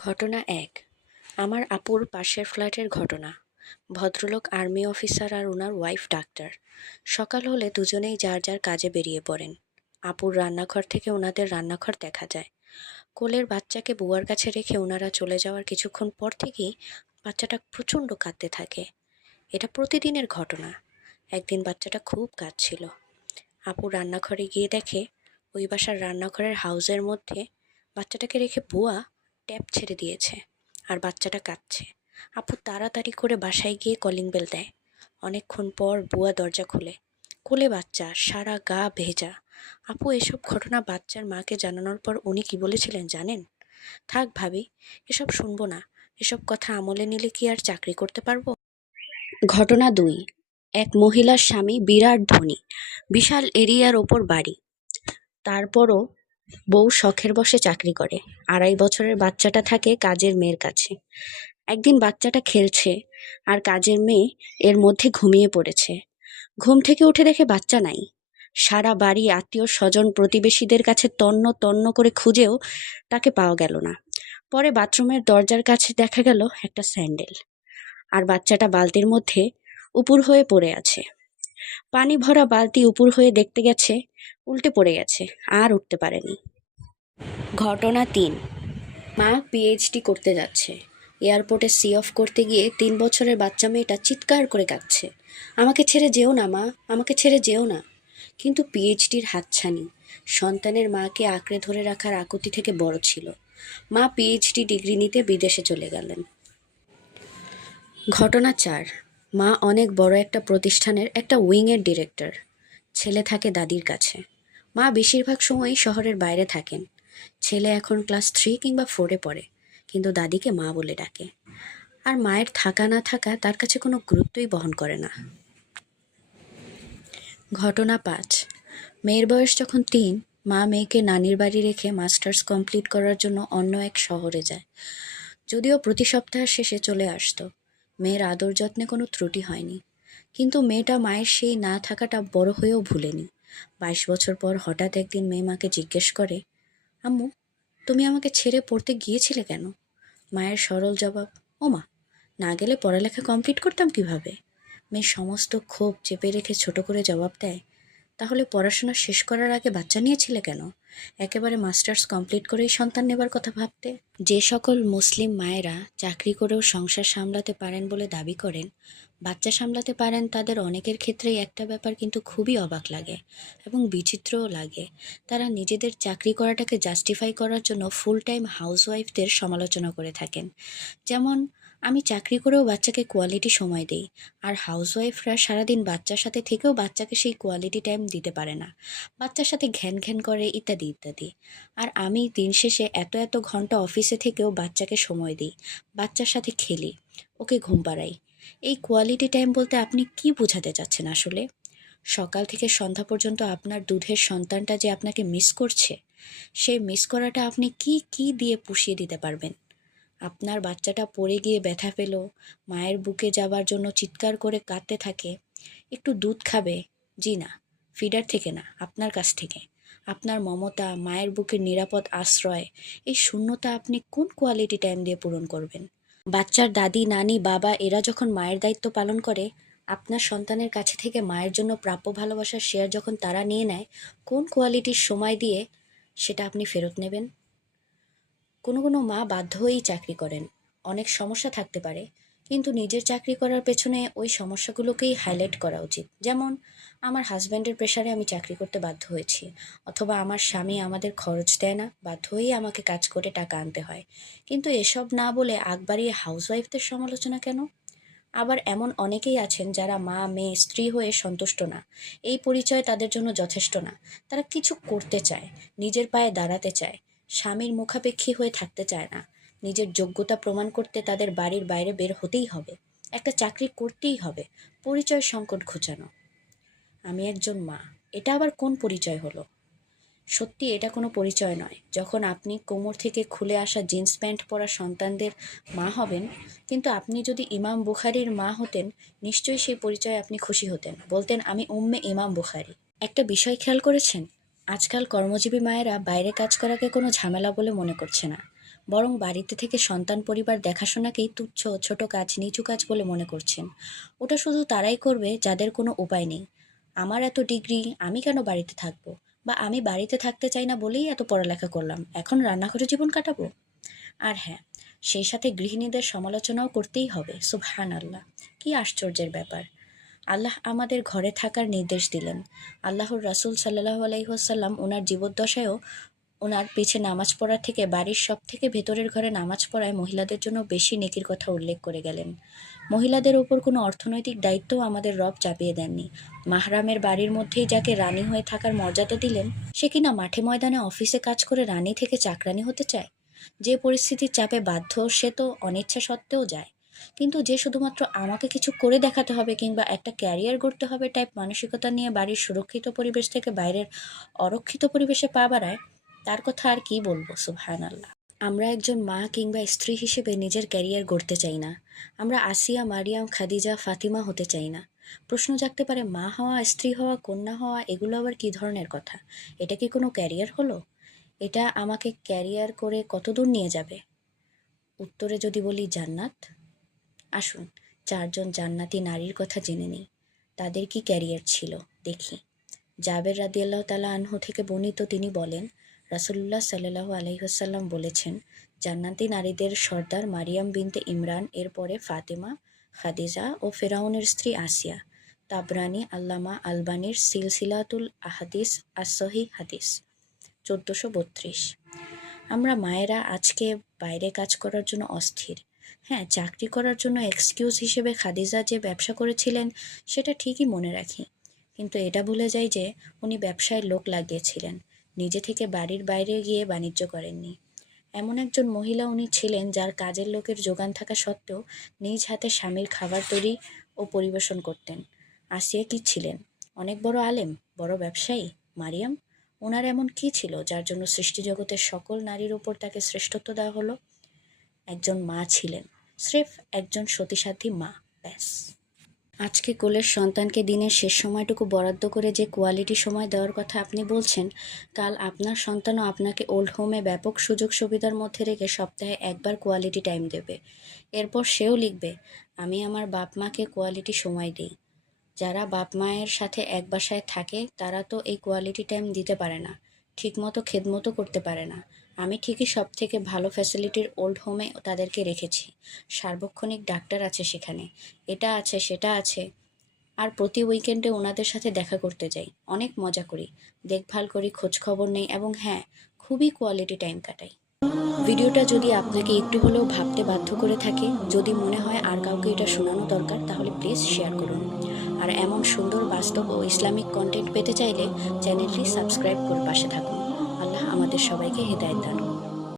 ঘটনা এক। আমার আপুর পাশের ফ্ল্যাটের ঘটনা। ভদ্রলোক আর্মি অফিসার আর ওনার ওয়াইফ ডাক্তার। সকাল হলে দুজনেই যার যার কাজে বেরিয়ে পড়েন। আপুর রান্নাঘর থেকে ওনাদের রান্নাঘর দেখা যায়। কোলের বাচ্চাকে বুয়ার কাছে রেখে ওনারা চলে যাওয়ার কিছুক্ষণ পর থেকেই বাচ্চাটা প্রচণ্ড কাঁদতে থাকে। এটা প্রতিদিনের ঘটনা। একদিন বাচ্চাটা খুব কাঁদছিল। আপু রান্নাঘরে গিয়ে দেখে ওই বাসার রান্নাঘরের হাউজের মধ্যে বাচ্চাটাকে রেখে বুয়া ট্যাপ ছেড়ে দিয়েছে আর বাচ্চাটা কাঁদছে। আপু তাড়াতাড়ি করে বাসায় গিয়ে কলিং বেল দেয়। অনেকক্ষণ পর বুয়া দরজা খুলে। কোলে বাচ্চা, সারা গা ভেজা। আপু এসব ঘটনা বাচ্চার মাকে জানানোর পর উনি কি বলেছিলেন জানেন? থাক ভাবি, এসব শুনবো না। এসব কথা আমলে নিলে কি আর চাকরি করতে পারবো? ঘটনা দুই। এক মহিলার স্বামী বিরাট ধনী, বিশাল এরিয়ার ওপর বাড়ি। তারপরও বউ শখের বশে চাকরি করে। 2.5 বছরের বাচ্চাটা থাকে কাজের মেয়ের কাছে। একদিন বাচ্চাটা খেলছে আর কাজের মেয়ে এর মধ্যে ঘুমিয়ে পড়েছে। ঘুম থেকে উঠে দেখে বাচ্চা নাই। সারা বাড়ি আত্মীয় স্বজন প্রতিবেশীদের কাছে তন্ন তন্ন করে খুঁজেও তাকে পাওয়া গেল না। পরে বাথরুমের দরজার কাছে দেখা গেল একটা স্যান্ডেল, আর বাচ্চাটা বালতির মধ্যে উপুর হয়ে পড়ে আছে। পানি ভরা বালতি উপুর হয়ে দেখতে গেছে উল্টে পড়ে গেছে, আর উঠতে পারেনি। ঘটনা তিন। মা পিএইচডি করতে যাচ্ছে। এয়ারপোর্টে সি অফ করতে গিয়ে 3 বছরের বাচ্চা মেয়েটা চিৎকার করে কাঁদছে, আমাকে ছেড়ে যেও না মা, আমাকে ছেড়ে যেও না। কিন্তু পিএইচডির হাতছানি সন্তানের মাকে আঁকড়ে ধরে রাখার আকুতি থেকে বড় ছিল। মা পিএইচডি ডিগ্রি নিতে বিদেশে চলে গেলেন। ঘটনা 4। মা অনেক বড় একটা প্রতিষ্ঠানের একটা উইংয়ের ডিরেক্টর। ছেলে থাকে দাদির কাছে। মা বেশিরভাগ সময়ই শহরের বাইরে থাকেন। ছেলে এখন ক্লাস 3 কিংবা 4-এ পড়ে, কিন্তু দাদিকে মা বলে ডাকে। আর মায়ের থাকা না থাকা তার কাছে কোনো গুরুত্বই বহন করে না। ঘটনা 5। মেয়ের বয়স যখন 3, মা মেয়েকে নানির বাড়ি রেখে মাস্টার্স কমপ্লিট করার জন্য অন্য এক শহরে যায়। যদিও প্রতি সপ্তাহের শেষে চলে আসতো। মেয়ের আদর যত্নে কোনো ত্রুটি হয়নি, কিন্তু মেয়েটা মায়ের সেই না থাকাটা বড় হয়েও ভুলেনি। 22 বছর পর হঠাৎ একদিন মেয়ে মাকে জিজ্ঞেস করে, আম্মু, তুমি আমাকে ছেড়ে পড়তে গিয়েছিলে কেন? মায়ের সরল জবাব, ও মা, না গেলে পড়ালেখা কমপ্লিট করতাম কিভাবে? মেয়ের সমস্ত ক্ষোভ চেপে রেখে ছোট করে জবাব দেয়, তাহলে পড়াশোনা শেষ করার আগে বাচ্চা নিয়েছিলে কেন? একেবারে মাস্টার্স কমপ্লিট করেই সন্তান নেবার কথা ভাবতে। যে সকল মুসলিম মায়েরা চাকরি করেও সংসার সামলাতে পারেন বলে দাবি করেন, বাচ্চা সামলাতে পারেন, তাদের অনেকের ক্ষেত্রেই একটা ব্যাপার কিন্তু খুবই অবাক লাগে এবং বিচিত্রও লাগে। তারা নিজেদের চাকরি করাটাকে জাস্টিফাই করার জন্য ফুল টাইম হাউসওয়াইফদের সমালোচনা করে থাকেন। যেমন, আমি চাকরি করেও বাচ্চাকে কোয়ালিটি সময় দেই, আর হাউসওয়াইফরা সারাদিন বাচ্চার সাথে থেকেও বাচ্চাকে সেই কোয়ালিটি টাইম দিতে পারে না, বাচ্চার সাথে ঘ্যান ঘ্যান করে, ইত্যাদি ইত্যাদি। আর আমি দিন শেষে এত এত ঘন্টা অফিসে থেকেও বাচ্চাকে সময় দিই, বাচ্চার সাথে খেলি, ওকে ঘুম পাড়াই। এই কোয়ালিটি টাইম বলতে আপনি কি বোঝাতে চাচ্ছেন আসলে? সকাল থেকে সন্ধ্যা পর্যন্ত আপনার দুধের সন্তানটা যে আপনাকে মিস করছে, সেই মিস করাটা আপনি কি কি দিয়ে পুষিয়ে দিতে পারবেন? আপনার বাচ্চাটা পড়ে গিয়ে ব্যথা পেল, মায়ের বুকে যাবার জন্য চিৎকার করে কাঁদতে থাকে, একটু দুধ খাবে? জি না, ফিডার থেকে না, আপনার কাছ থেকে। আপনার মমতা, মায়ের বুকের নিরাপদ আশ্রয়, এই শূন্যতা আপনি কোন কোয়ালিটি টাইম দিয়ে পূরণ করবেন? বাচ্চার দাদি, নানি, বাবা এরা যখন মায়ের দায়িত্ব পালন করে, আপনার সন্তানের কাছে থেকে মায়ের জন্য প্রাপ্য ভালোবাসার শেয়ার যখন তারা নিয়ে নেয়, কোন কোয়ালিটির সময় দিয়ে সেটা আপনি ফেরত নেবেন? কোনো কোনো মা বাধ্য হয়েই চাকরি করেন। অনেক সমস্যা থাকতে পারে, কিন্তু নিজের চাকরি করার পেছনে ওই সমস্যাগুলোকেই হাইলাইট করা উচিত। যেমন, আমার হাজব্যান্ডের প্রেশারে আমি চাকরি করতে বাধ্য হয়েছি, অথবা আমার স্বামী আমাদের খরচ দেয় না, বাধ্য হয়েই আমাকে কাজ করে টাকা আনতে হয়। কিন্তু এসব না বলে আগ বাড়িয়ে হাউসওয়াইফদের সমালোচনা কেন? আবার এমন অনেকেই আছেন যারা মা, মেয়ে, স্ত্রী হয়ে সন্তুষ্ট না। এই পরিচয় তাদের জন্য যথেষ্ট না। তারা কিছু করতে চায়, নিজের পায়ে দাঁড়াতে চায়, স্বামীর মুখাপেক্ষী হয়ে থাকতে চায় না। নিজের যোগ্যতা প্রমাণ করতে তাদের বাড়ির বাইরে বের হতেই হবে, একটা চাকরি করতেই হবে, পরিচয় সংকট ঘোচানো। আমি একজন মা, এটা আবার কোন পরিচয় হলো? সত্যি এটা কোনো পরিচয় নয়। যখন আপনি কোমর থেকে খুলে আসা জিন্স প্যান্ট পরা সন্তানদের মা হবেন, কিন্তু আপনি যদি ইমাম বুখারীর মা হতেন, নিশ্চয়ই সেই পরিচয়ে আপনি খুশি হতেন, বলতেন আমি উম্মে ইমাম বুখারী। একটা বিষয় খেয়াল করেছেন? আজকাল কর্মজীবী মায়েরা বাইরে কাজ করাকে কোনো ঝামেলা বলে মনে করছে না, বরং বাড়িতে থেকে সন্তান পরিবার দেখাশোনাকেই তুচ্ছ ছোট কাজ, নিচু কাজ বলে মনে করছেন। ওটা শুধু তারাই করবে যাদের কোনো উপায় নেই। আমার এত ডিগ্রি, আমি কেন বাড়িতে থাকবো? বা আমি বাড়িতে থাকতে চাই না বলেই এত পড়ালেখা করলাম, এখন রান্নাঘরে জীবন কাটাবো? আর হ্যাঁ, সেই সাথে গৃহিণীদের সমালোচনাও করতেই হবে। সুবহানাল্লাহ, কি আশ্চর্যের ব্যাপার! আল্লাহ আমাদের ঘরে থাকার নির্দেশ দিলেন। আল্লাহর রাসূল সাল্লাল্লাহু আলাইহি ওয়াসাল্লাম ওনার জীবদ্দশায়ও ওনার পিছে নামাজ পড়ার থেকে বাড়ির সবথেকে ভেতরের ঘরে নামাজ পড়ায় মহিলাদের জন্য বেশি নেকির কথা উল্লেখ করে গেলেন। মহিলাদের ওপর কোনো অর্থনৈতিক দায়িত্বও আমাদের রব চাপিয়ে দেননি। মাহরামের বাড়ির মধ্যেই যাকে রানী হয়ে থাকার মর্যাদা দিলেন, সে কিনা মাঠে ময়দানে অফিসে কাজ করে রানী থেকে চাকরানী হতে চায়? যে পরিস্থিতির চাপে বাধ্য, সে তো অনিচ্ছা সত্ত্বেও যায়। কিন্তু যে শুধুমাত্র আমাকে কিছু করে দেখাতে হবে কিংবা একটা ক্যারিয়ার গড়তে হবে টাইপ মানসিকতা নিয়ে বাড়ির সুরক্ষিত পরিবেশ থেকে বাইরের অরক্ষিত পরিবেশে পা বাড়ায়, তার কথা আর কি বলবো। সুবহানাল্লাহ। আমরা একজন মা কিংবা স্ত্রী হিসেবে নিজের ক্যারিয়ার গড়তে চাই না। আমরা আসিয়া, মারিয়াম, খাদিজা, ফাতিমা হতে চাই না। প্রশ্ন জাগতে পারে, মা হওয়া, স্ত্রী হওয়া, কন্যা হওয়া এগুলো আবার কী ধরনের কথা? এটা কি কোনো ক্যারিয়ার হলো? এটা আমাকে ক্যারিয়ার করে কতদূর নিয়ে যাবে? উত্তরে যদি বলি জান্নাত। আসুন, 4 জন জান্নাতি নারীর কথা জেনে নিই। তাদের কি ক্যারিয়ার ছিল দেখি। জাবের রাদিয়াল্লাহু তাআলা আনহু থেকে বর্ণিত, তিনি বলেন, রাসূলুল্লাহ সাল্লাল্লাহু আলাইহি ওয়াসাল্লাম বলেছেন, জান্নাতি নারীদের সর্দার মারিয়াম বিনতে ইমরান, এরপরে ফাতেমা, খাদিজা ও ফেরাউনের স্ত্রী আসিয়া। তাবরানী, আল্লামা আলবানির সিলসিলাতুল আহাদিস আস-সহিহ হাদিস 1432। আমরা মায়েরা আজকে বাইরে কাজ করার জন্য অস্থির। হ্যাঁ, চাকরি করার জন্য এক্সকিউজ হিসেবে খাদিজা যে ব্যবসা করেছিলেন সেটা ঠিকই মনে রাখি, কিন্তু এটা ভুলে যাই যে উনি ব্যবসায় লোক লাগিয়েছিলেন, নিজে থেকে বাড়ির বাইরে গিয়ে বাণিজ্য করেননি। এমন একজন মহিলা উনি ছিলেন যার কাজের লোকের যোগান থাকা সত্ত্বেও নিজ হাতে স্বামীর খাবার তৈরি ও পরিবেশন করতেন। আসিয়া কি ছিলেন? অনেক বড় আলেম, বড় ব্যবসায়ী। মারিয়াম, ওনার এমন কী ছিল যার জন্য সৃষ্টিজগতের সকল নারীর ওপর তাকে শ্রেষ্ঠত্ব দেওয়া হলো? একজন মা ছিলেন, স্রেফ একজন সতীসাধ্বী মা, ব্যাস। আজকে কোলের সন্তানকে দিনের শেষ সময়টুকু বরাদ্দ করে যে কোয়ালিটি সময় দেওয়ার কথা আপনি বলছেন, কাল আপনার সন্তানও আপনাকে ওল্ড হোমে ব্যাপক সুযোগ সুবিধার মধ্যে রেখে সপ্তাহে একবার কোয়ালিটি টাইম দেবে। এরপর সেও লিখবে, আমি আমার বাপ মাকে কোয়ালিটি সময় দিই। যারা বাপ মায়ের সাথে এক বাসায় থাকে তারা তো এই কোয়ালিটি টাইম দিতে পারে না, ঠিকমতো খেদমতো করতে পারে না। আমি ঠিকই সব থেকে ভালো ফ্যাসিলিটির ওল্ড হোমে তাদেরকে রেখেছি। সার্বক্ষণিক ডাক্তার আছে সেখানে, এটা আছে সেটা আছে। আর প্রতি উইকেন্ডে ওনাদের সাথে দেখা করতে যাই, অনেক মজা করি, দেখভাল করি, খোঁজ খবর নেই এবং হ্যাঁ, খুবই কোয়ালিটি টাইম কাটাই। ভিডিওটা যদি আপনাকে একটু হলেও ভাবতে বাধ্য করে থাকে, যদি মনে হয় আর কাউকে এটা শোনানো দরকার, তাহলে প্লিজ শেয়ার করুন। আর এমন সুন্দর বাস্তব ও ইসলামিক কন্টেন্ট পেতে চাইলে চ্যানেলটি সাবস্ক্রাইব করে পাশে থাকুন। আল্লাহ আমাদের সবাইকে হেদায়েত দান করুন।